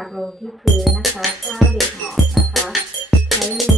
ากลงที่พื้นนะคะก้าวเด็กหมอนะคะ ใช้มือ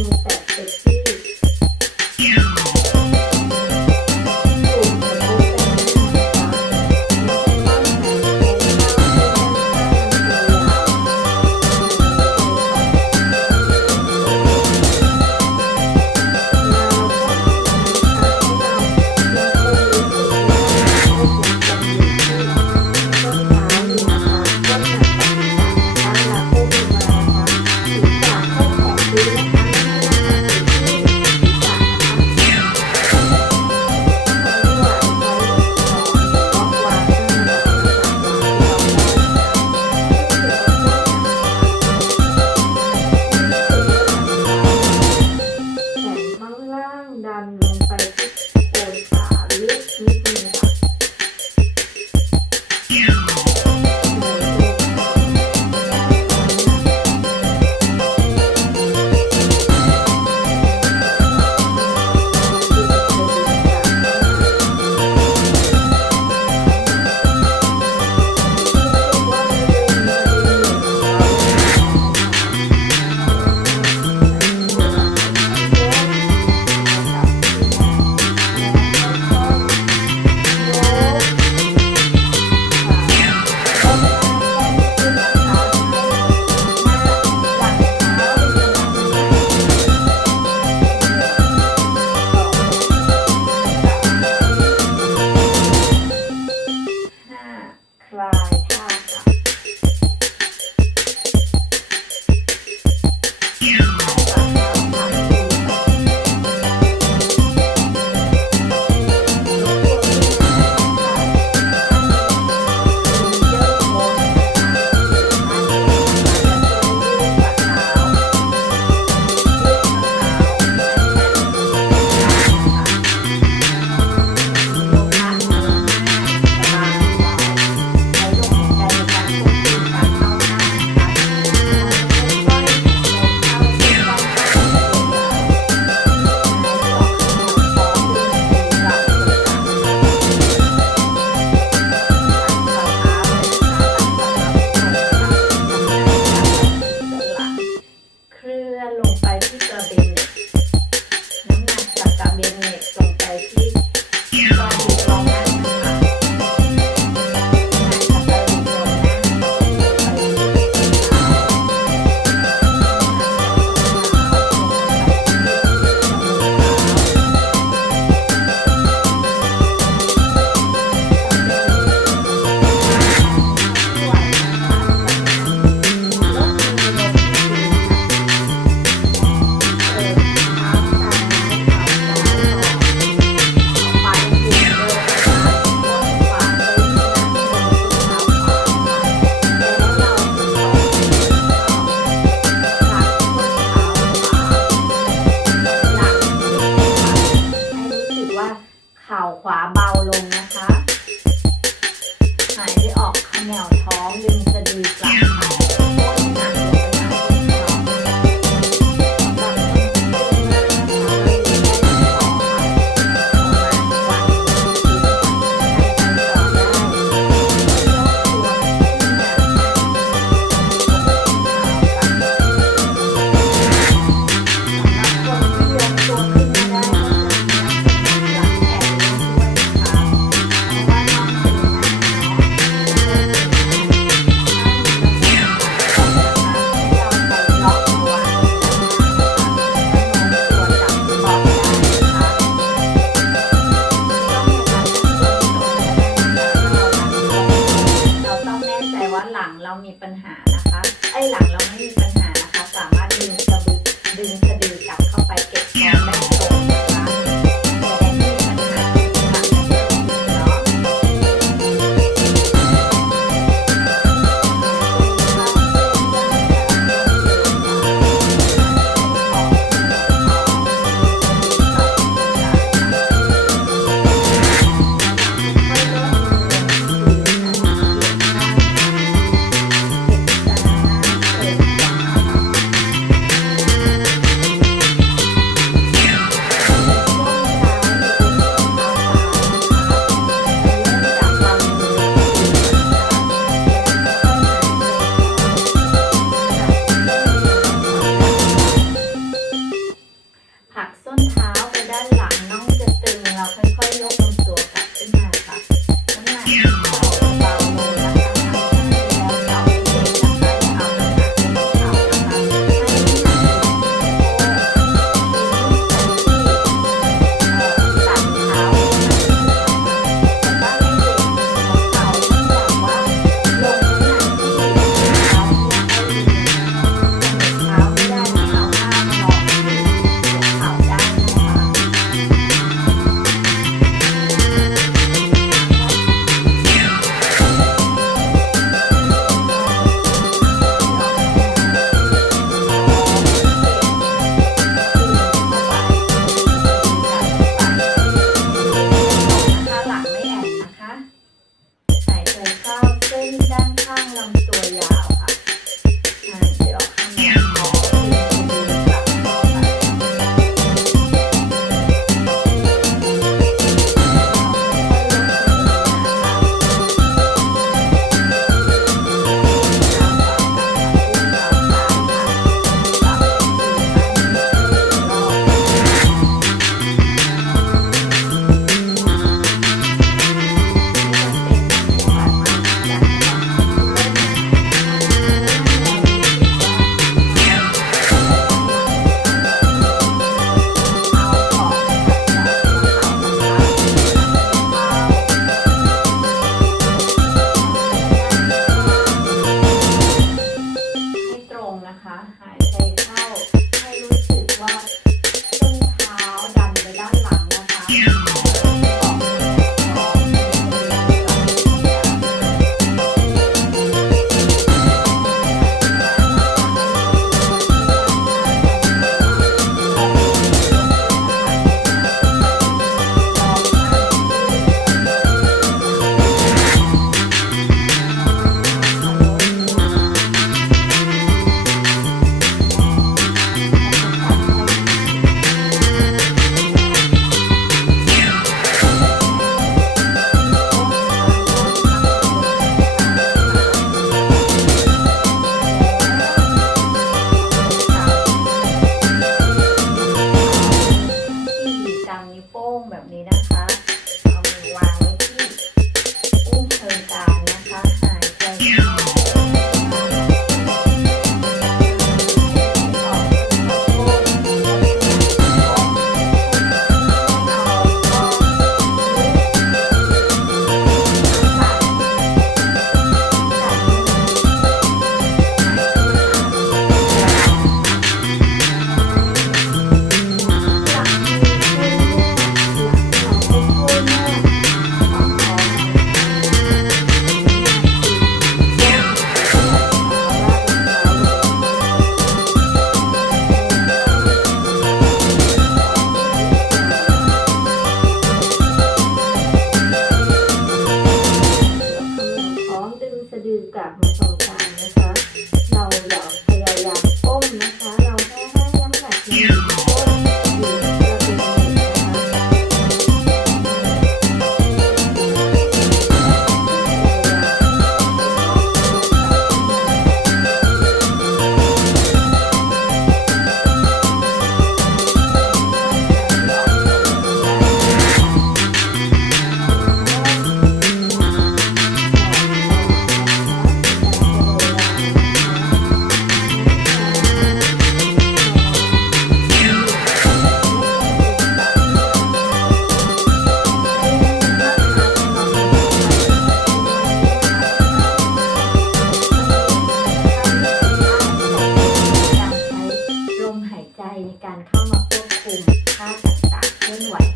um like.